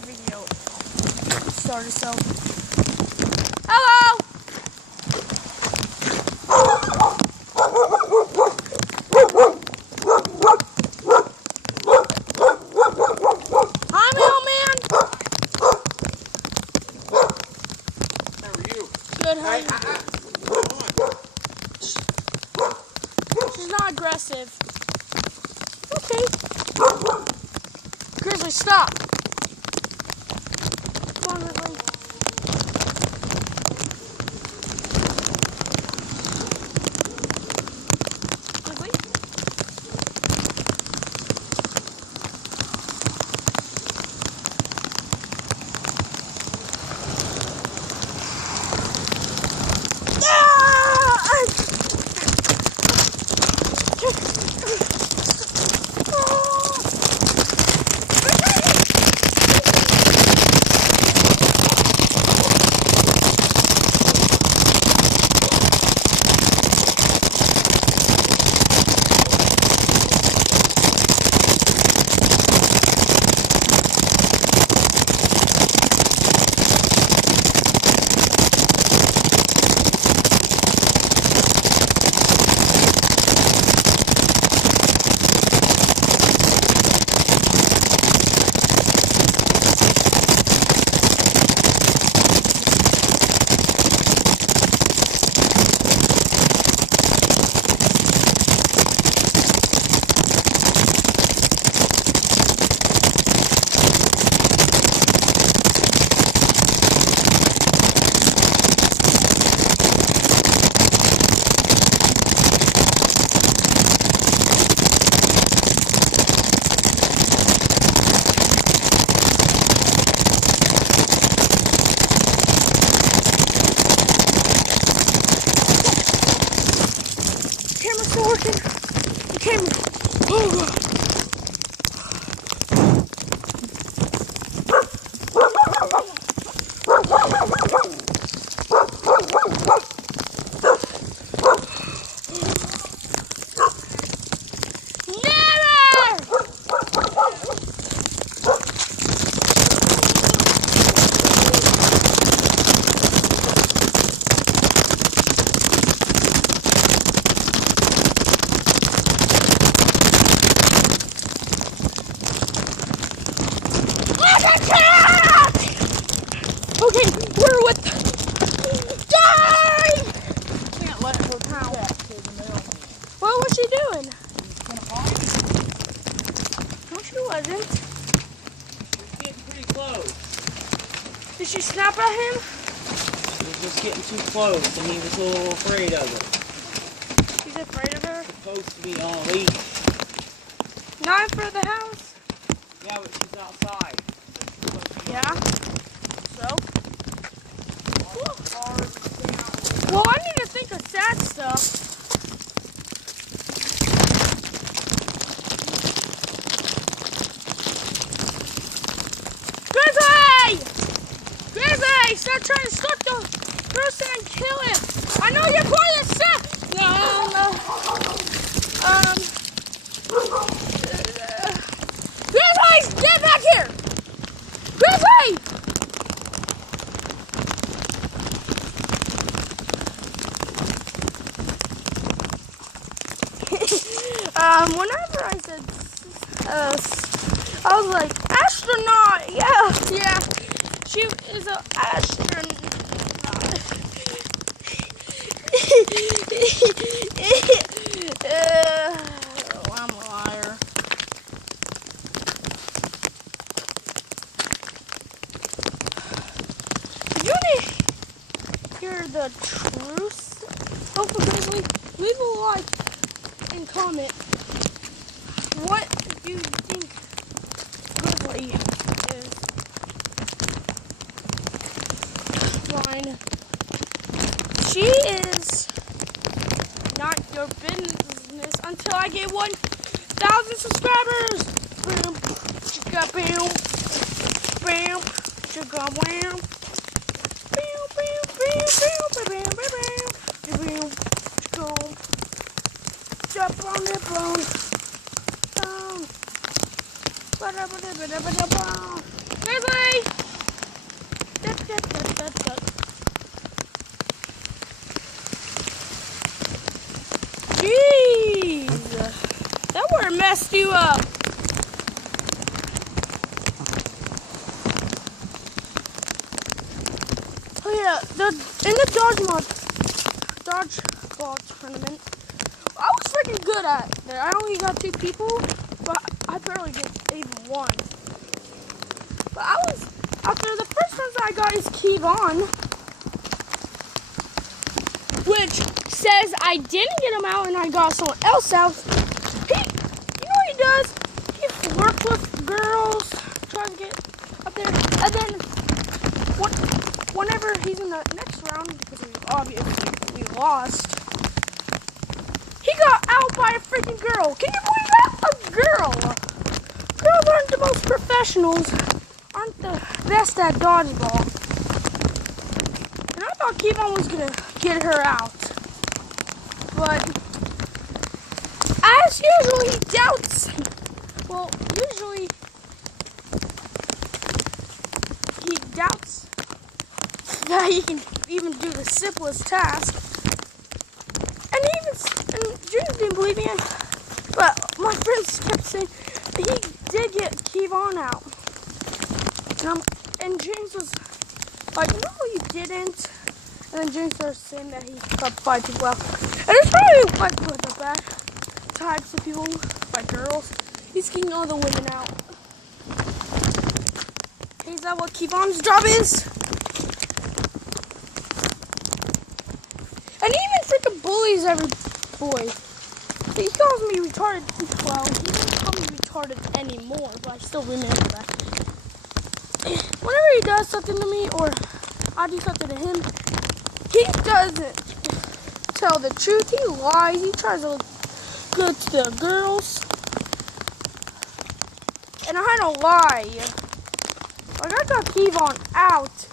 the video started, so. Hello! Hi, mailman! How are you? Good, how are Hey, you? Come on. She's not aggressive. Okay. Grizzly, stop. Come on, Grizzly. Grizzly? Camera's still working. The camera. Oh, God. Okay, we're with. Die! Can't let her do that to the mailman. What was she doing? He's gonna find it. No, she wasn't. He's getting pretty close. Did she snap at him? He was just getting too close, and he was a little afraid of it. She's afraid of her. Supposed to be on a leash. Not in front of the house. Yeah, but she's outside. Yeah. So? Well, I need to think of sad stuff. Grizzly! Grizzly! Stop trying to stalk the person and kill him! I know you're quite upset! No. Grizzly! Get back here! Grizzly! Whenever I said, I was like, astronaut, yeah, she is an astronaut. I'm a liar. If you want to hear the truth, hopefully leave a like and comment. What do you think Grizzly is? Fine. She is not your business until I get 1,000 subscribers. Boom, chicka boom, bam, chicka wham, bam, bam, bam, bam, bam, bam, bam, bam, chicka. Jump on the bone. Grizzly! in the dodgeball tournament, I was freaking good at it. I only got 2 people, but I barely get even 1. But after the first ones I got is Kevon, which says I didn't get him out and I got someone else out. You know what he does? He flirts with girls, tries to get up there, and then whenever he's in the next round, because we lost, he got out by a freaking girl. Can you believe that? A girl. Girls aren't the most professionals, aren't the best at dodgeball. And I thought Kevon was gonna get her out. But as usual, he doubts. Well, usually he doubts that he can even do the simplest task. And James didn't believe me. But my friends kept saying he did get Kevon out. And James was like, no, you didn't. And then James started saying that he got 5 people out. And it's probably like with the bad types of people, like girls. He's getting all the women out. Is that what Kevon's job is? And he even freaking bullies every boy. He calls me retarded. Well, he doesn't call me retarded anymore, but I still remember that. Whenever he does something to me or I do something to him, he doesn't tell the truth. He lies. He tries to look good to the girls. And I don't lie. Like, I got Kevon out